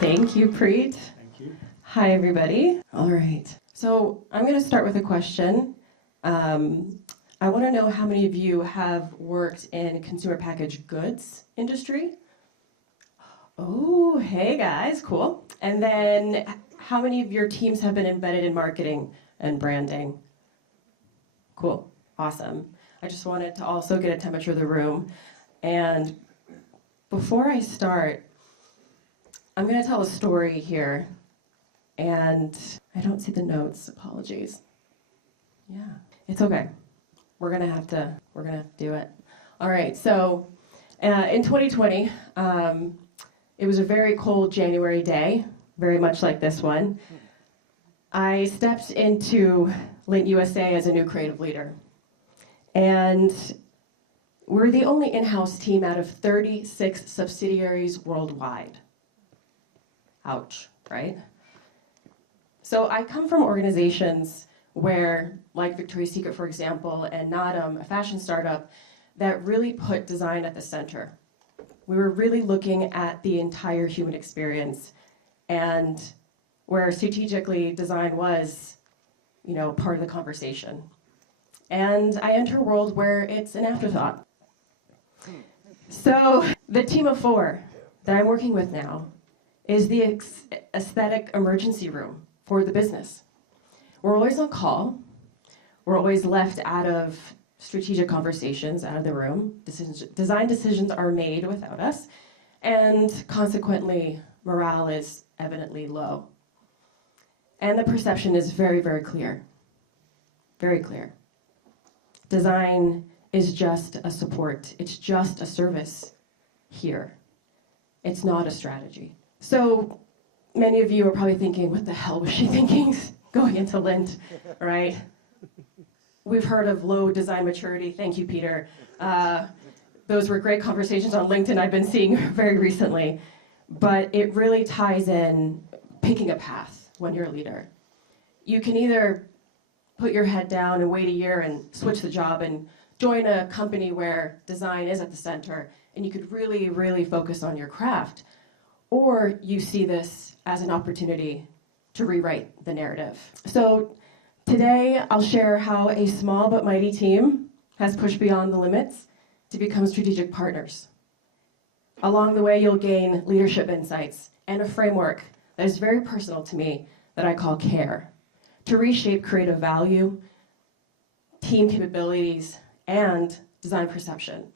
Thank you, Preet. Thank you. Hi, everybody. All right. So I'm going to start with a question. I want to know how many of you have worked in consumer packaged goods industry? Oh, hey guys, cool. And then how many of your teams have been embedded in marketing and branding? Cool, awesome. I just wanted to also get a temperature of the room. And before I start, I'm going to tell a story here. And I don't see the notes, apologies. Yeah, it's okay. We're gonna have to do it. All right, so in 2020, it was a very cold January day, very much like this one. I stepped into Lindt USA as a new creative leader. And we're the only in-house team out of 36 subsidiaries worldwide. Ouch, right? So I come from organizations where, like Victoria's Secret, for example, and Natum, a fashion startup, that really put design at the center. We were really looking at the entire human experience, and where strategically design was, part of the conversation. And I enter a world where it's an afterthought. So the team of 4 that I'm working with now is the aesthetic emergency room for the business. We're always on call. We're always left out of strategic conversations, out of the room. Design decisions are made without us, and consequently, morale is evidently low. And the perception is very, very clear. Very clear. Design is just a support. It's just a service here. It's not a strategy. So many of you are probably thinking, what the hell was she thinking going into Lindt, right? We've heard of low design maturity. Thank you, Peter. Those were great conversations on LinkedIn I've been seeing very recently. But it really ties in picking a path when you're a leader. You can either put your head down and wait a year and switch the job and join a company where design is at the center and you could really, really focus on your craft. Or you see this as an opportunity to rewrite the narrative. So today I'll share how a small but mighty team has pushed beyond the limits to become strategic partners. Along the way, you'll gain leadership insights and a framework that is very personal to me that I call CARE, to reshape creative value, team capabilities, and design perception.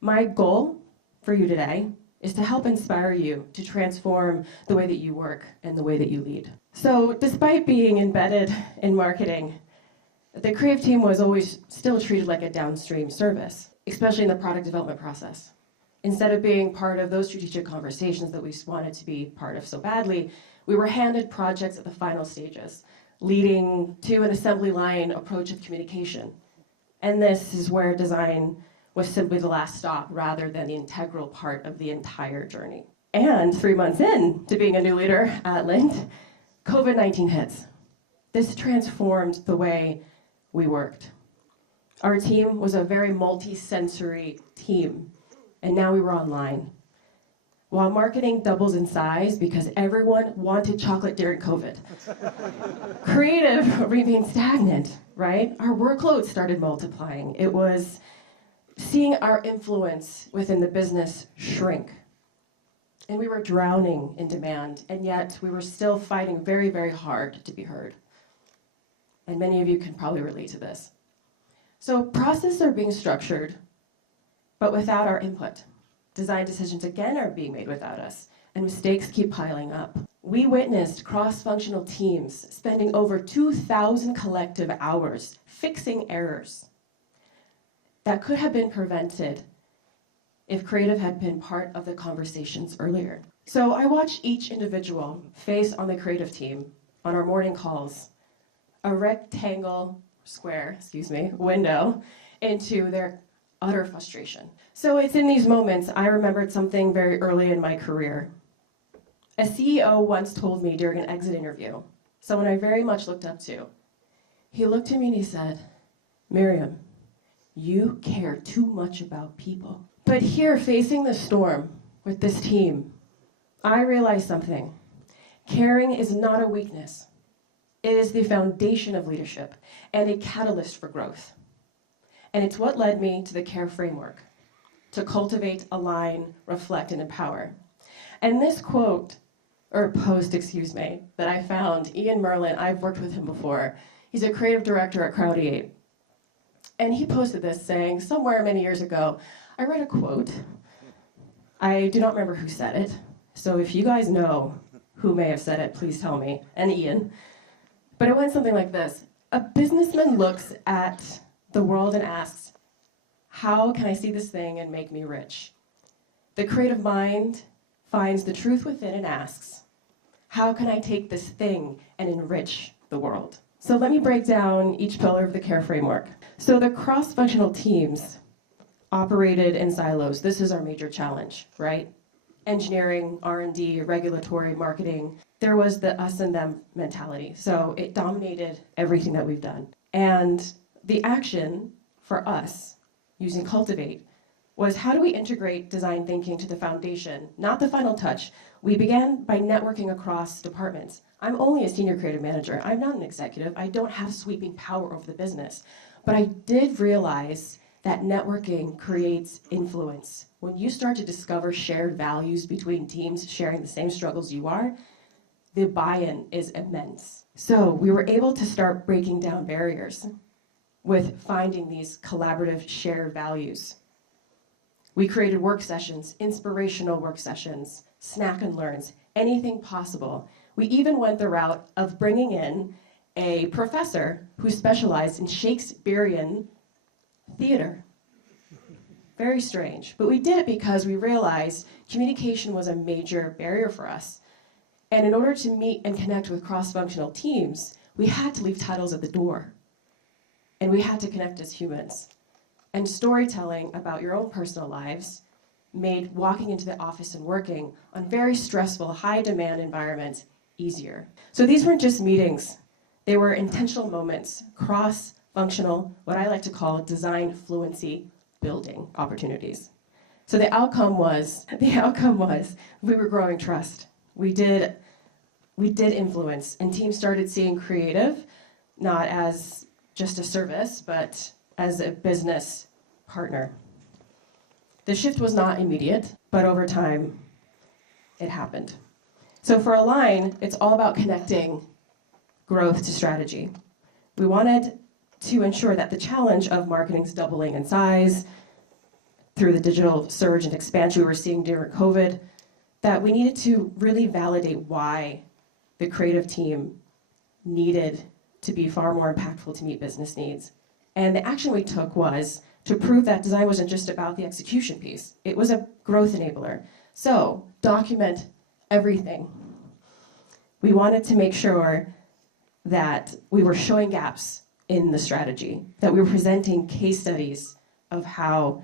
My goal for you today is to help inspire you to transform the way that you work and the way that you lead. So despite being embedded in marketing, the creative team was always still treated like a downstream service, especially in the product development process. Instead of being part of those strategic conversations that we wanted to be part of so badly, we were handed projects at the final stages, leading to an assembly line approach of communication. And this is where design was simply the last stop rather than the integral part of the entire journey. And 3 months in to being a new leader at Lindt, COVID-19 hits. This transformed the way we worked. Our team was a very multi-sensory team, and now we were online. While marketing doubles in size because everyone wanted chocolate during COVID. Creative remained stagnant, right? Our workload started multiplying. It was seeing our influence within the business shrink. And we were drowning in demand, and yet we were still fighting very, very hard to be heard. And many of you can probably relate to this. So processes are being structured, but without our input. Design decisions again are being made without us, and mistakes keep piling up. We witnessed cross-functional teams spending over 2,000 collective hours fixing errors that could have been prevented if creative had been part of the conversations earlier. So I watched each individual face on the creative team on our morning calls, a window into their utter frustration. So it's in these moments I remembered something very early in my career. A CEO once told me during an exit interview, someone I very much looked up to. He looked at me and he said, "Maryam, you care too much about people." But here, facing the storm with this team, I realized something. Caring is not a weakness. It is the foundation of leadership and a catalyst for growth. And it's what led me to the CARE framework, to cultivate, align, reflect, and empower. And this quote, or post, excuse me, that I found, Ian Merlin, I've worked with him before. He's a creative director at Crowd8. And he posted this saying, somewhere many years ago, I read a quote. I do not remember who said it. So if you guys know who may have said it, please tell me, and Ian. But it went something like this. A businessman looks at the world and asks, how can I see this thing and make me rich? The creative mind finds the truth within and asks, how can I take this thing and enrich the world? So let me break down each pillar of the CARE framework. So the cross-functional teams operated in silos. This is our major challenge, right? Engineering, R&D, regulatory, marketing. There was the us and them mentality. So it dominated everything that we've done. And the action for us using Cultivate was how do we integrate design thinking to the foundation, not the final touch. We began by networking across departments. I'm only a senior creative manager. I'm not an executive. I don't have sweeping power over the business. But I did realize that networking creates influence. When you start to discover shared values between teams sharing the same struggles you are, the buy-in is immense. So we were able to start breaking down barriers with finding these collaborative shared values. We created work sessions, inspirational work sessions, snack and learns, anything possible. We even went the route of bringing in a professor who specialized in Shakespearean theater. Very strange, but we did it because we realized communication was a major barrier for us. And in order to meet and connect with cross-functional teams, we had to leave titles at the door. And we had to connect as humans. And storytelling about your own personal lives made walking into the office and working on very stressful, high-demand environments easier. So these weren't just meetings. They were intentional moments, cross-functional, what I like to call design fluency building opportunities. So the outcome was we were growing trust. We did influence, and teams started seeing creative, not as just a service, but as a business partner. The shift was not immediate, but over time, it happened. So for Align, it's all about connecting growth to strategy. We wanted to ensure that the challenge of marketing's doubling in size through the digital surge and expansion we were seeing during COVID, that we needed to really validate why the creative team needed to be far more impactful to meet business needs. And the action we took was to prove that design wasn't just about the execution piece. It was a growth enabler. So document everything. We wanted to make sure that we were showing gaps in the strategy, that we were presenting case studies of how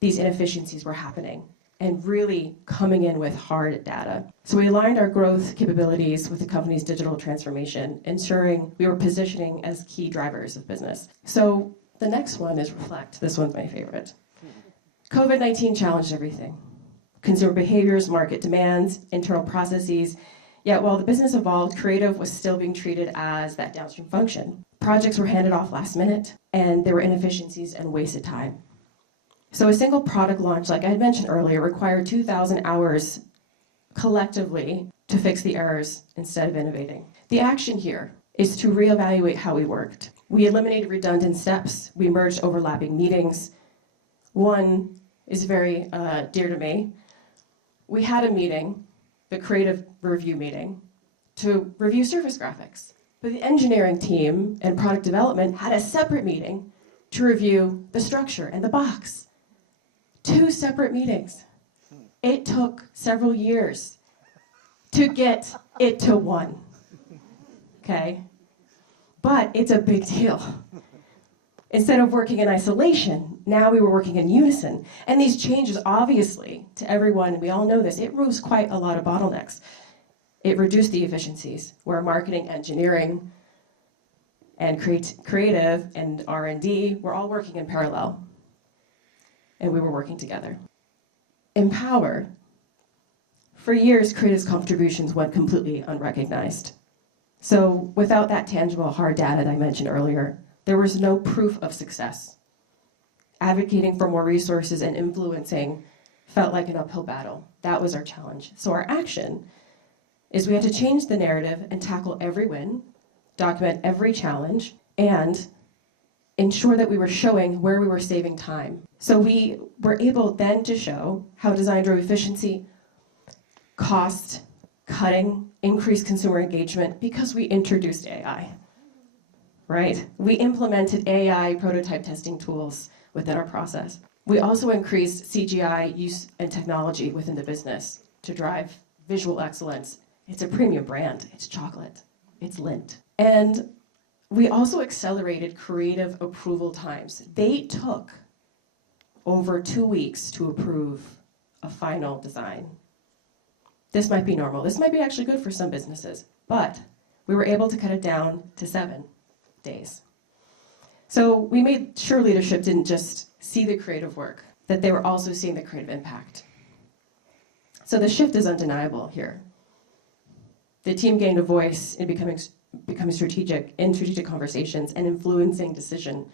these inefficiencies were happening and really coming in with hard data. So we aligned our growth capabilities with the company's digital transformation, ensuring we were positioning as key drivers of business. So the next one is reflect. This one's my favorite. COVID-19 challenged everything. Consumer behaviors, market demands, internal processes. Yet while the business evolved, creative was still being treated as that downstream function. Projects were handed off last minute, and there were inefficiencies and wasted time. So a single product launch, like I had mentioned earlier, required 2,000 hours collectively to fix the errors instead of innovating. The action here is to reevaluate how we worked. We eliminated redundant steps. We merged overlapping meetings. One is very dear to me. We had a meeting, the creative review meeting, to review surface graphics. But the engineering team and product development had a separate meeting to review the structure and the box. 2 separate meetings. It took several years to get it to one, okay? But it's a big deal. Instead of working in isolation, now we were working in unison. And these changes, obviously, to everyone, we all know this, it removes quite a lot of bottlenecks. It reduced the efficiencies, where marketing, engineering, and creative and R&D were all working in parallel. And we were working together. Empower. For years, creative's contributions went completely unrecognized. So without that tangible hard data that I mentioned earlier, there was no proof of success. Advocating for more resources and influencing felt like an uphill battle. That was our challenge. So our action is we had to change the narrative and tackle every win, document every challenge, and ensure that we were showing where we were saving time. So we were able then to show how design drove efficiency, cost cutting, increased consumer engagement because we introduced AI, right? We implemented AI prototype testing tools within our process. We also increased CGI use and technology within the business to drive visual excellence. It's a premium brand. It's chocolate. It's Lindt. And we also accelerated creative approval times. They took over 2 weeks to approve a final design. This might be normal. This might be actually good for some businesses, but we were able to cut it down to 7 days. So we made sure leadership didn't just see the creative work, that they were also seeing the creative impact. So the shift is undeniable here. The team gained a voice in becoming strategic in strategic conversations and influencing decision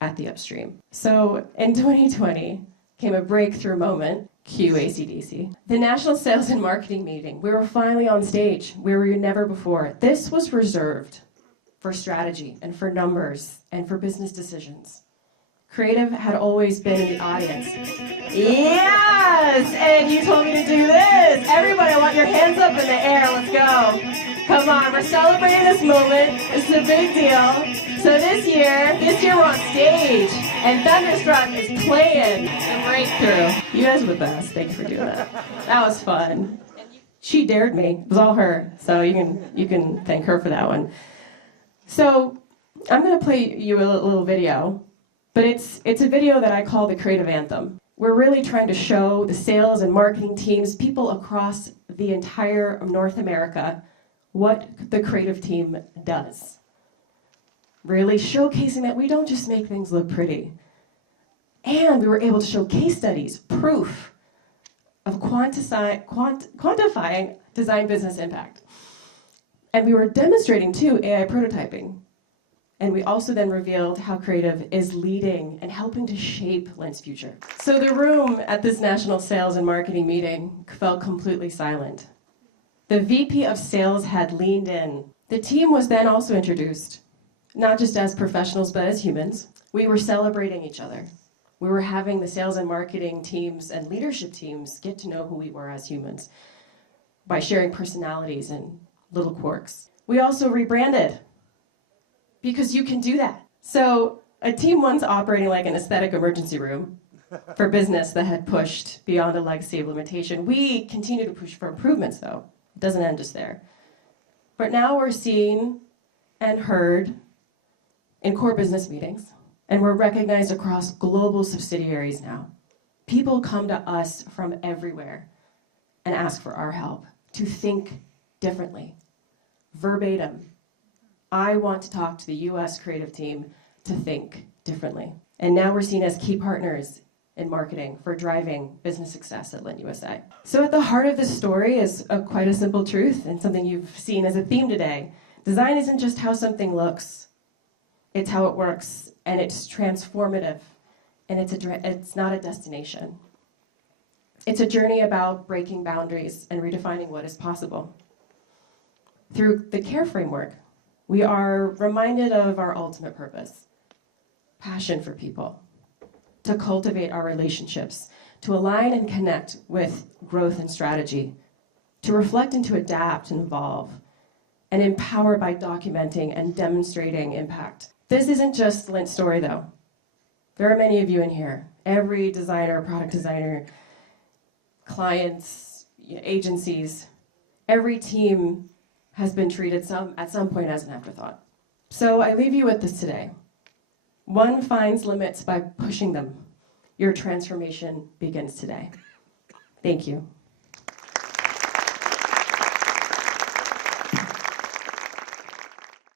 at the upstream. So in 2020 came a breakthrough moment, cue AC/DC. The National Sales and Marketing Meeting. We were finally on stage where we were never before. This was reserved for strategy and for numbers and for business decisions. Creative had always been in the audience. Yes! And you told me to do this. Everybody, I want your hands up in the air. Let's go. Come on, we're celebrating this moment. This is a big deal. So this year we're on stage, and Thunderstruck is playing the breakthrough. You guys are the best. Thank you for doing that. That was fun. She dared me. It was all her. So you can thank her for that one. So I'm going to play you a little video, but it's a video that I call the Creative Anthem. We're really trying to show the sales and marketing teams, people across the entire North America, what the creative team does. Really showcasing that we don't just make things look pretty. And we were able to show case studies, proof of quantifying design business impact. And we were demonstrating, too, AI prototyping. And we also then revealed how creative is leading and helping to shape Lindt's future. So the room at this national sales and marketing meeting felt completely silent. The VP of sales had leaned in. The team was then also introduced, not just as professionals, but as humans. We were celebrating each other. We were having the sales and marketing teams and leadership teams get to know who we were as humans by sharing personalities and little quirks. We also rebranded, because you can do that. So a team once operating like an aesthetic emergency room for business that had pushed beyond a legacy of limitation. We continue to push for improvements, though. It doesn't end just there. But now we're seen and heard in core business meetings, and we're recognized across global subsidiaries now. People come to us from everywhere and ask for our help to think differently. Verbatim, I want to talk to the US creative team to think differently. And now we're seen as key partners in marketing for driving business success at Lindt USA. So at the heart of this story is quite a simple truth and something you've seen as a theme today. Design isn't just how something looks, it's how it works, and it's transformative, and it's not a destination. It's a journey about breaking boundaries and redefining what is possible. Through the CARE framework, we are reminded of our ultimate purpose, passion for people, to cultivate our relationships, to align and connect with growth and strategy, to reflect and to adapt and evolve, and empower by documenting and demonstrating impact. This isn't just Lindt's story, though. There are many of you in here. Every designer, product designer, clients, agencies, every team has been treated at some point as an afterthought. So I leave you with this today. One finds limits by pushing them. Your transformation begins today. Thank you.